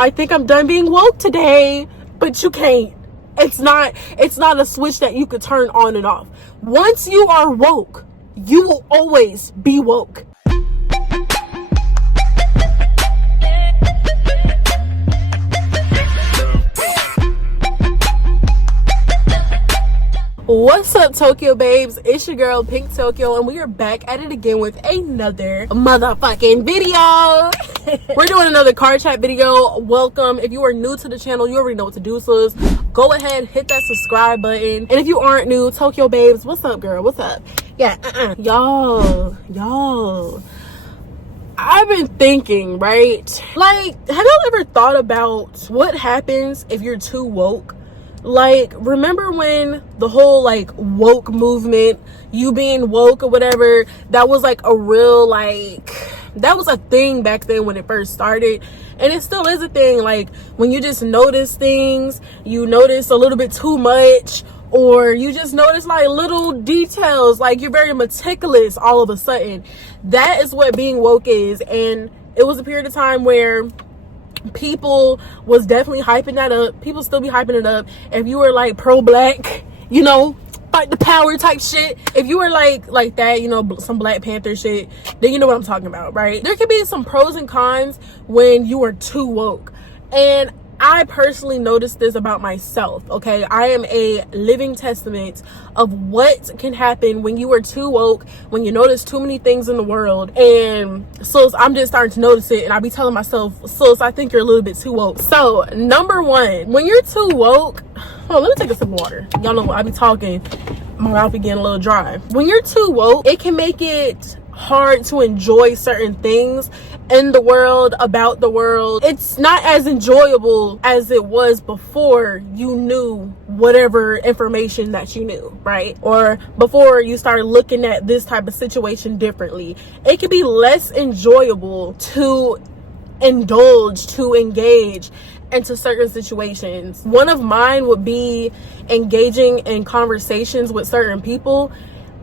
I think I'm done being woke today, but you can't. It's not a switch that you could turn on and off. Once you are woke, you will always be woke. What's up, Tokyo babes? It's your girl Pink Tokyo, and we are back at it again with another motherfucking video. We're doing another car chat video. Welcome. If you are new to the channel, you already know what to do, so go ahead, hit that subscribe button. And if you aren't new, Tokyo babes, what's up, girl? What's up? Yeah, y'all, I've been thinking, right? Like, have y'all ever thought about what happens if you're too woke? Like, remember when the whole like woke movement, you being woke or whatever, that was like a real, like, that was a thing back then when it first started, and it still is a thing. Like, when you just notice things, you notice a little bit too much, or you just notice like little details, like you're very meticulous all of a sudden. That is what being woke is. And it was a period of time where people was definitely hyping that up. People still be hyping it up. If you were like pro-black, you know, fight the power type shit, if you were like that, you know, some Black Panther shit, then you know what I'm talking about, right? There could be some pros and cons when you are too woke, and I personally noticed this about myself, okay? I am a living testament of what can happen when you are too woke, when you notice too many things in the world. And so I'm just starting to notice it, and I be telling myself, sis, I think you're a little bit too woke. So, number one, when you're too woke, let me take a sip of water. Y'all know I be talking, my mouth be getting a little dry. When you're too woke, it can make it hard to enjoy certain things in the world, about the world. It's not as enjoyable as it was before you knew whatever information that you knew, right? Or before you started looking at this type of situation differently. It can be less enjoyable to indulge, to engage into certain situations. One of mine would be engaging in conversations with certain people.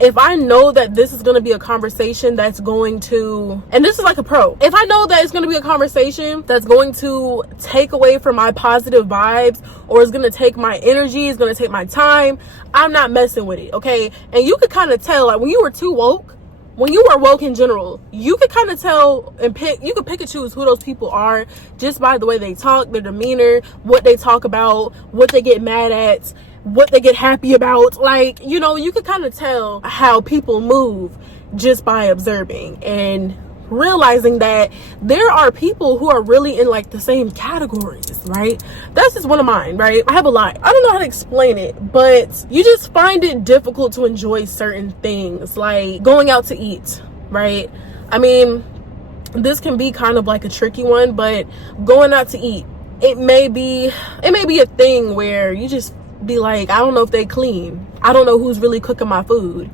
If I know that this is going to be a conversation that's going to, and this is like a pro, if I know that it's going to be a conversation that's going to take away from my positive vibes, or is going to take my energy, is going to take my time, I'm not messing with it, okay? And you could kind of tell, like, when you were too woke, when you were woke in general, you could kind of tell and you could pick and choose who those people are just by the way they talk, their demeanor, what they talk about, what they get mad at, what they get happy about. Like, you know, you could kind of tell how people move just by observing and realizing that there are people who are really in like the same categories, right? That's just one of mine, right? I have a lot. I don't know how to explain it, but you just find it difficult to enjoy certain things, like going out to eat, right? I mean, this can be kind of like a tricky one, but going out to eat, it may be a thing where you just be like, I don't know if they clean, I don't know who's really cooking my food.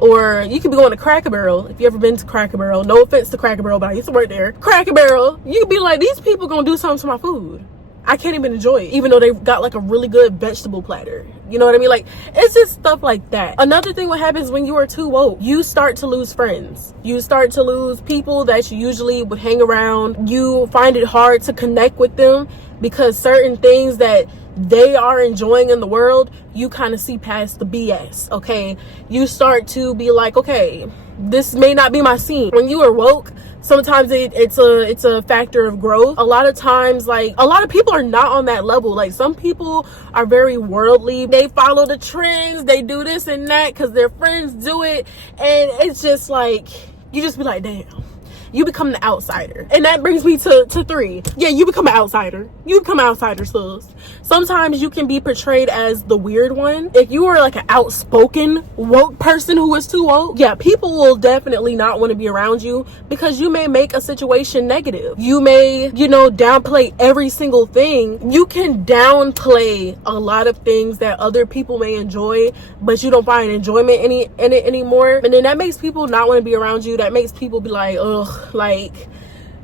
Or you could be going to Cracker Barrel. If you ever been to Cracker Barrel, no offense to Cracker Barrel, but I used to work there. Cracker Barrel, you could be like, these people gonna do something to my food. I can't even enjoy it, even though they got like a really good vegetable platter. You know what I mean? Like, it's just stuff like that. Another thing what happens when you are too woke, you start to lose friends. You start to lose people that you usually would hang around. You find it hard to connect with them because certain things that they are enjoying in the world, you kind of see past the BS, okay? You start to be like, okay, this may not be my scene. When you are woke, sometimes it's a factor of growth. A lot of times, like, a lot of people are not on that level. Like, some people are very worldly. They follow the trends. They do this and that because their friends do it. And it's just like, you just be like, damn. You become the outsider. And that brings me to 3. Yeah, you become an outsider. You become an outsider, sis. Sometimes you can be portrayed as the weird one. If you are like an outspoken woke person who is too woke, yeah, people will definitely not want to be around you because you may make a situation negative. You may, you know, downplay every single thing. You can downplay a lot of things that other people may enjoy, but you don't find enjoyment in it anymore. And then that makes people not want to be around you. That makes people be like, ugh, like,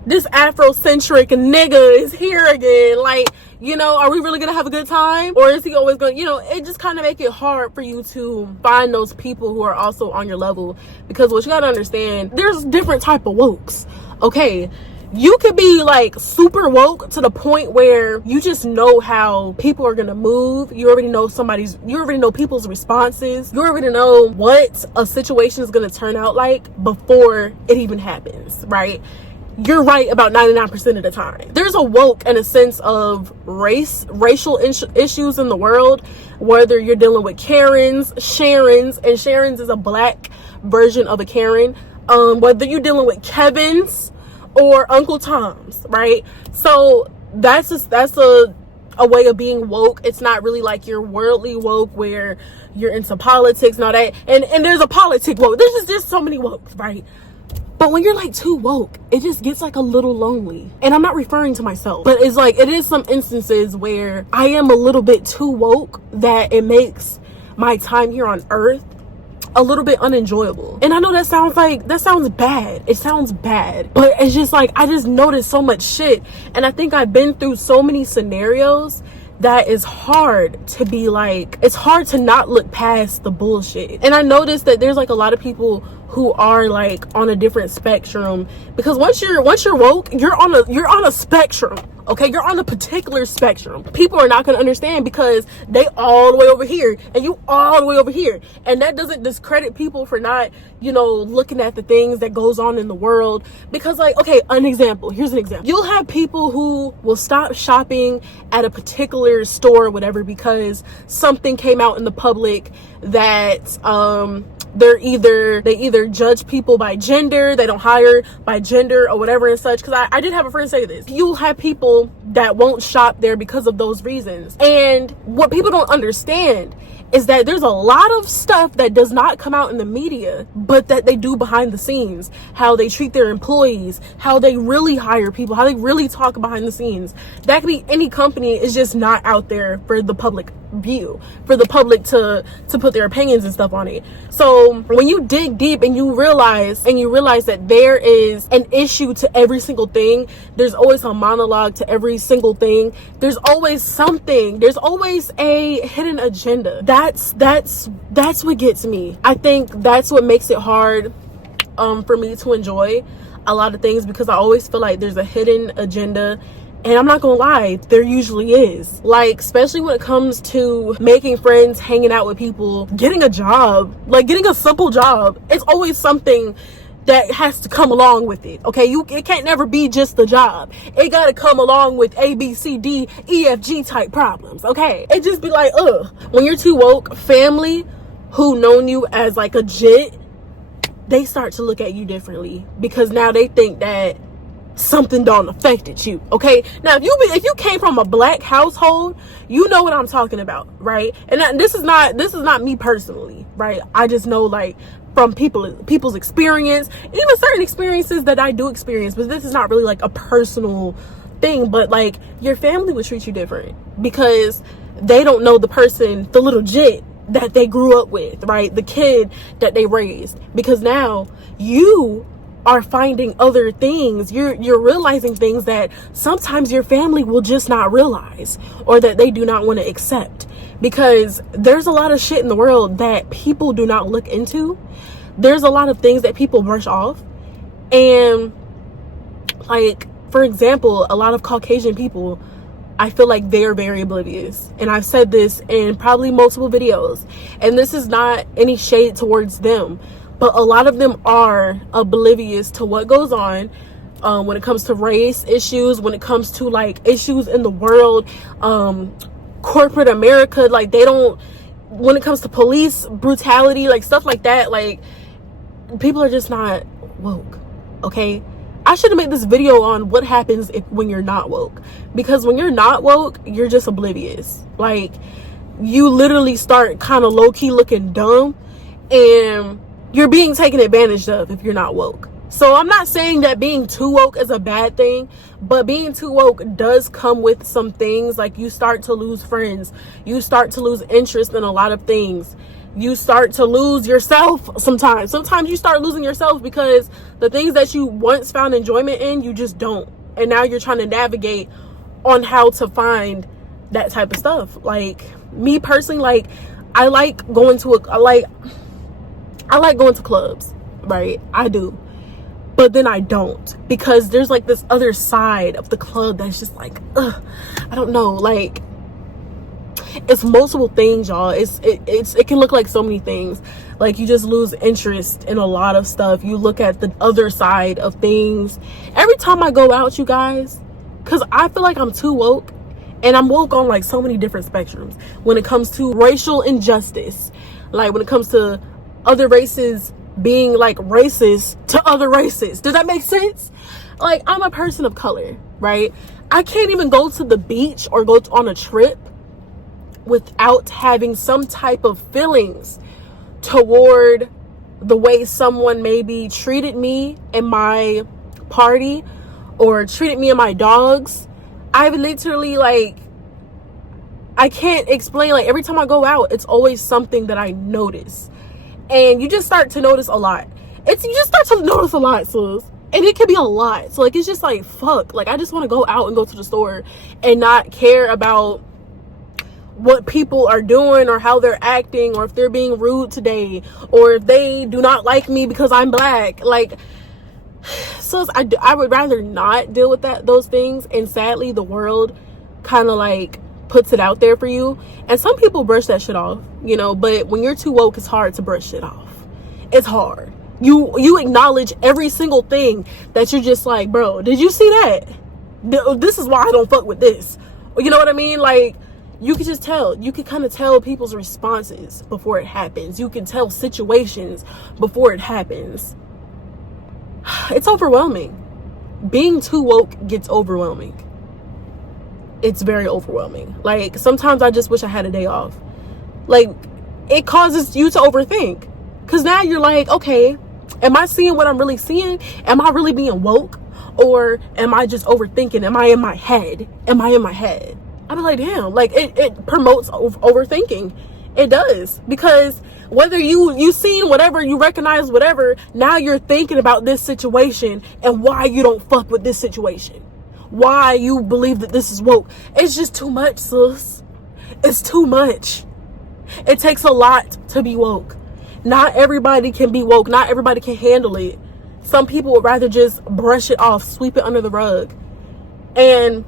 this Afrocentric nigga is here again. Like, you know, are we really gonna have a good time, or is he always gonna, you know, it just kind of make it hard for you to find those people who are also on your level. Because what you gotta understand, there's different type of wokes, okay? You could be like super woke to the point where you just know how people are gonna move. You already know people's responses. You already know what a situation is gonna turn out like before it even happens, right? You're right about 99% of the time. There's a woke and a sense of racial issues in the world, whether you're dealing with Karens, Sharons, and Sharons is a black version of a Karen, whether you're dealing with Kevins or Uncle Toms, right? So that's a way of being woke. It's not really like you're worldly woke where you're into politics and all that. And there's a politic woke. There's just so many wokes, right? But when you're like too woke, it just gets like a little lonely. And I'm not referring to myself, but it's like, it is some instances where I am a little bit too woke that it makes my time here on earth a little bit unenjoyable. And I know that sounds bad. It sounds bad, but it's just like, I just noticed so much shit. And I think I've been through so many scenarios that is hard to be like, it's hard to not look past the bullshit. And I noticed that there's like a lot of people who are like on a different spectrum, because once you're woke, you're on a spectrum. Okay, you're on a particular spectrum. People are not going to understand because they all the way over here and you all the way over here. And that doesn't discredit people for not, looking at the things that goes on in the world. Because like, okay, here's an example. You'll have people who will stop shopping at a particular store or whatever because something came out in the public that they either judge people by gender, they don't hire by gender or whatever and such. Because I did have a friend say this. You'll have people that won't shop there because of those reasons. And what people don't understand is that there's a lot of stuff that does not come out in the media, but that they do behind the scenes. How they treat their employees, how they really hire people, how they really talk behind the scenes. That could be any company, is just not out there for the public view, for the public to put their opinions and stuff on it. So when you dig deep and you realize that there is an issue to every single thing, there's always a monologue to every single thing, there's always something, there's always a hidden agenda. That's what gets me. I think that's what makes it hard for me to enjoy a lot of things, because I always feel like there's a hidden agenda. And I'm not gonna lie, there usually is. Like, especially when it comes to making friends, hanging out with people, getting a job, like getting a simple job. It's always something that has to come along with it. Okay, it can't never be just the job. It gotta come along with A, B, C, D, E, F, G type problems. Okay, it just be like, when you're too woke, family who known you as like a jit, they start to look at you differently, because now they think that something don't affected you. Okay, now if you came from a black household, you know what I'm talking about, right? And this is not me personally, right? I just know, like, from people's experience, even certain experiences that I do experience, but this is not really like a personal thing. But like, your family would treat you different because they don't know the person, the little jit that they grew up with, right? The kid that they raised. Because now you are finding other things, you're realizing things that sometimes your family will just not realize, or that they do not want to accept, because there's a lot of shit in the world that people do not look into. There's a lot of things that people brush off. And like, for example, a lot of Caucasian people, I feel like they're very oblivious. And I've said this in probably multiple videos, and this is not any shade towards them, but a lot of them are oblivious to what goes on when it comes to race issues, when it comes to like issues in the world, corporate America. Like, they don't, when it comes to police brutality, like stuff like that, like, people are just not woke. Okay, I should have made this video on what happens when you're not woke, because when you're not woke, you're just oblivious. Like, you literally start kind of low-key looking dumb, and you're being taken advantage of if you're not woke. So I'm not saying that being too woke is a bad thing, but being too woke does come with some things. Like, you start to lose friends, you start to lose interest in a lot of things, you start to lose yourself sometimes you start losing yourself, because the things that you once found enjoyment in, you just don't. And now you're trying to navigate on how to find that type of stuff. Like, me personally, like, I like going to clubs, right? I do. but then I don't, because there's like this other side of the club that's just like, ugh, I don't know, like, it's multiple things, y'all. It can look like so many things. Like, you just lose interest in a lot of stuff. You look at the other side of things every time I go out, you guys, because I feel like I'm too woke, and I'm woke on like so many different spectrums when it comes to racial injustice, like when it comes to other races being like racist to other races. Does that make sense? Like, I'm a person of color, right? I can't even go to the beach or go on a trip without having some type of feelings toward the way someone maybe treated me in my party or treated me and my dogs. I've literally, like, I can't explain, like, every time I go out, it's always something that I notice. And you just start to notice a lot. You just start to notice a lot, sis. And it can be a lot. So, like, it's just like, fuck. Like, I just want to go out and go to the store and not care about what people are doing or how they're acting, or if they're being rude today, or if they do not like me because I'm black. Like, so I would rather not deal with those things. And sadly, the world kind of like puts it out there for you, and some people brush that shit off, you know. But when you're too woke, it's hard to brush shit off. It's hard. You acknowledge every single thing that you're just like, bro, did you see that? This is why I don't fuck with this. You know what I mean? Like, you can just tell. You can kind of tell people's responses before it happens. You can tell situations before it happens. It's overwhelming. Being too woke gets overwhelming. It's very overwhelming. Like, sometimes I just wish I had a day off. Like, it causes you to overthink, because now you're like, okay, am I seeing what I'm really seeing? Am I really being woke? Or am I just overthinking? Am I in my head? I'd be like, damn, like, it promotes overthinking. It does. Because whether you seen whatever, you recognize whatever, now you're thinking about this situation and why you don't fuck with this situation. Why you believe that this is woke. It's just too much, sis. It's too much. It takes a lot to be woke. Not everybody can be woke. Not everybody can handle it. Some people would rather just brush it off, sweep it under the rug. And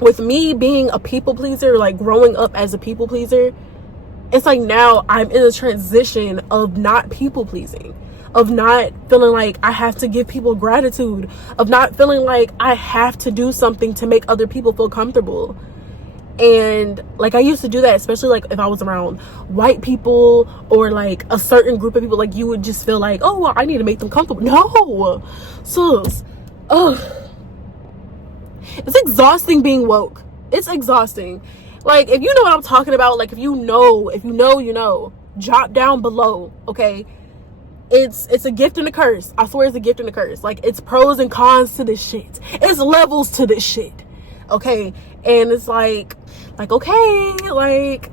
with me being a people pleaser, like growing up as a people pleaser, it's like now I'm in a transition of not people pleasing, of not feeling like I have to give people gratitude, of not feeling like I have to do something to make other people feel comfortable. And like, I used to do that, especially like if I was around white people or like a certain group of people. Like, you would just feel like, oh, well, I need to make them comfortable. No, sis, it's exhausting being woke. It's exhausting. Like, if you know what I'm talking about, like, if you know, you know, drop down below, okay? It's a gift and a curse. I swear it's a gift and a curse. Like, it's pros and cons to this shit. It's levels to this shit, okay? And it's like, okay, like,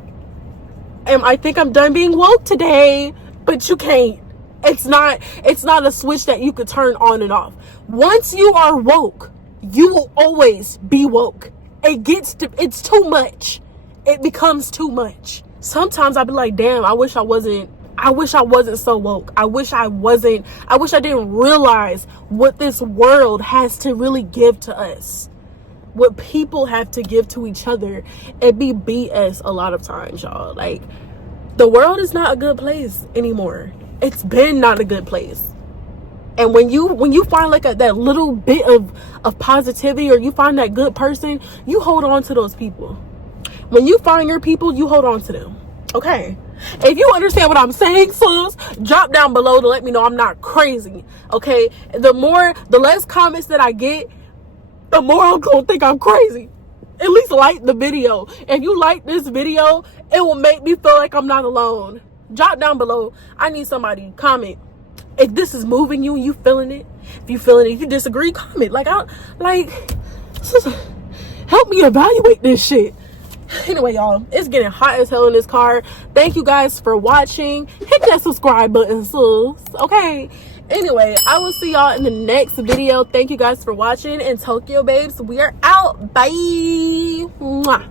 I think I'm done being woke today, but you can't. It's not a switch that you could turn on and off. Once you are woke, you will always be woke. It's too much. It becomes too much. Sometimes I'll be like, damn, I wish I wasn't so woke. I wish I didn't realize what this world has to really give to us. What people have to give to each other. It be BS a lot of times, y'all. Like, the world is not a good place anymore. It's been not a good place. And when you find like that little bit of positivity, or you find that good person, you hold on to those people. When you find your people, you hold on to them. Okay? If you understand what I'm saying, sis, drop down below to let me know I'm not crazy. Okay? The less comments that I get, the more I'm gonna think I'm crazy. At least like the video. If you like this video, it will make me feel like I'm not alone. Drop down below. I need somebody. Comment. If this is moving you and you feeling it. If you disagree, comment. Help me evaluate this shit. Anyway, y'all, it's getting hot as hell in this car. Thank you guys for watching. Hit that subscribe button, sis. Okay. Anyway, I will see y'all in the next video. Thank you guys for watching. And Tokyo babes, we are out. Bye. Mwah.